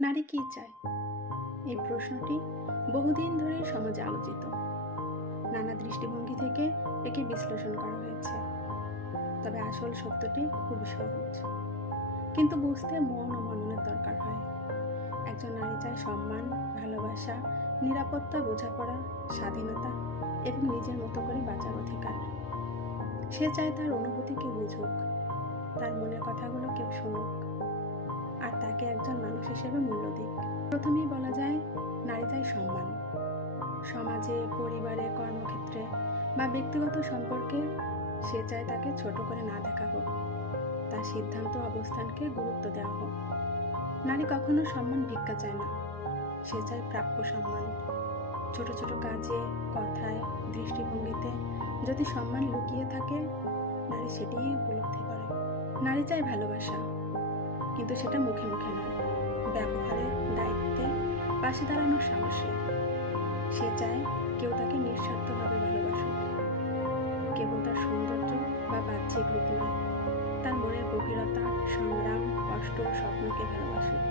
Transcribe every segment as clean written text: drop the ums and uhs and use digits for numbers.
নারী কি চায়? এই প্রশ্নটি বহুদিন ধরেই সমাজে আলোচিত। নানা দৃষ্টিভঙ্গি থেকে একে বিশ্লেষণ করা হয়েছে। তবে আসল সত্যটি খুব সহজ, কিন্তু বুঝতে মন ও মননের দরকার হয়। একজন নারী চায় সম্মান, ভালোবাসা, নিরাপত্তা, বোঝাপড়া, স্বাধীনতা এবং নিজের মতো করে বাঁচার অধিকার। সে চায় তার অনুভূতি কেউ বুঝুক, তার মনের কথাগুলো কেউ শুনুক, আর তাকে একজন মানুষ হিসেবে মূল্য দিক। প্রথমেই বলা যায়, নারী চায় সম্মান। সমাজে, পরিবারে, কর্মক্ষেত্রে বা ব্যক্তিগত সম্পর্কে সে চায় তাকে ছোট করে না দেখা হোক, তার সিদ্ধান্ত অবস্থানকে গুরুত্ব দেওয়া হোক। নারী কখনো সম্মান ভিক্ষা চায় না, সে চায় প্রাপ্য সম্মান। ছোট ছোট কাজে, কথায়, দৃষ্টিভঙ্গিতে যদি সম্মান লুকিয়ে থাকে, নারী সেটিই উপলব্ধি করে। নারী চায় ভালোবাসা, কিন্তু সেটা মুখে মুখে নয়, ব্যবহারে, দায়িত্বে, পাশে দাঁড়ানোর সাহসে। সে চায় কেউ তাকে নিঃস্বার্থভাবে ভালোবাসুক, কেবল তার সৌন্দর্য বা বাহ্যিক রূপ নয়, তার মনের গভীরতা, সংগ্রাম, কষ্ট, স্বপ্নকে ভালোবাসুক।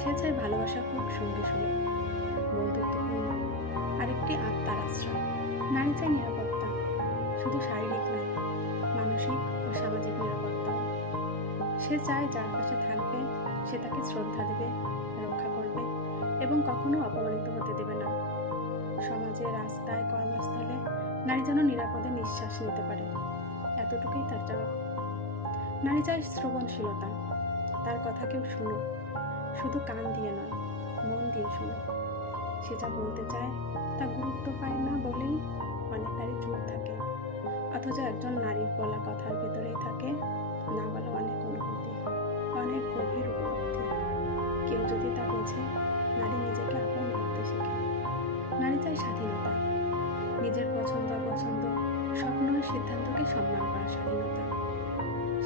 সে চায় ভালোবাসা হোক সঙ্গী সুলভ, বন্ধুত্বপূর্ণ, আরেকটি আত্মার আশ্রয়। নারী চায় নিরাপত্তা, শুধু শারীরিক নয়, মানসিক ও সামাজিক নিরাপত্তাও। সে চায় যার পাশে থাকবে সে তাকে শ্রদ্ধা দেবে, রক্ষা করবে এবং কখনো অপমানিত হতে দেবে না। সমাজে, রাস্তায়, কর্মস্থলে নারী যেন নিরাপদে নিঃশ্বাস নিতে পারে, এতটুকুই তার চাওয়া। নারী চায় শ্রবণশীলতা, তার কথা কেউ শুনুক, শুধু কান দিয়ে নয়, মন দিয়ে শুনুক। সে যা বলতে চায় তা গুরুত্ব পায় না বলেই অনেক নারী চুপ থাকে, অথচ একজন নারীর বলা কথার ভেতরেই থাকে না বলা অনেক অনুভূতি, অনেক গভীর উপলব্ধি। কেউ যদি তা বোঝে, নারী নিজেকে আপন করতে শেখে। নারী চায় স্বাধীনতা, নিজের পছন্দ অপছন্দ, স্বপ্ন ও সিদ্ধান্তকে সম্মান করা স্বাধীনতা।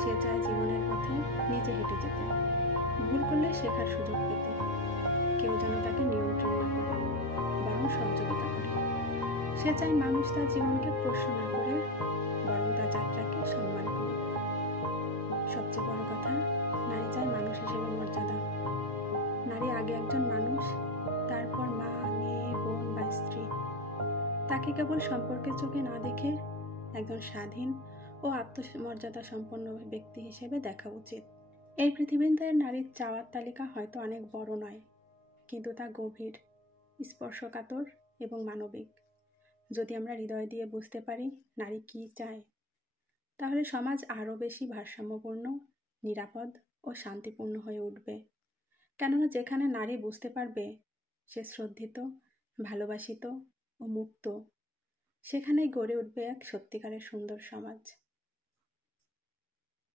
সে চায় জীবনের পথে নিজে হেঁটে যেতে, ভুল করলে শেখার সুযোগ পেতে। কেউ যেন তাকে নিয়ন্ত্রণ না করে, বরং সহযোগিতা করে। সে চায় মানুষ তার জীবনকে প্রশ্ন না করে, বরং তার যাত্রাকে সম্মান করুক। সবচেয়ে বড় কথা, নারী চায় মানুষ হিসেবে মর্যাদা। নারী আগে একজন মানুষ, তারপর মা, মেয়ে, বোন বা স্ত্রী। তাকে কেবল সম্পর্কের চোখে না দেখে একজন স্বাধীন ও আত্মমর্যাদা সম্পন্ন ব্যক্তি হিসেবে দেখা উচিত। এই পৃথিবীতে নারীর চাওয়ার তালিকা হয়তো অনেক বড় নয়, কিন্তু তা গভীর, স্পর্শকাতর এবং মানবিক। যদি আমরা হৃদয় দিয়ে বুঝতে পারি নারী কি চায়, তাহলে সমাজ আরও বেশি ভারসাম্যপূর্ণ, নিরাপদ ও শান্তিপূর্ণ হয়ে উঠবে। কেননা যেখানে নারী বুঝতে পারবে সে শ্রদ্ধিত, ভালোবাসিত ও মুক্ত, সেখানেই গড়ে উঠবে এক সত্যিকারের সুন্দর সমাজ।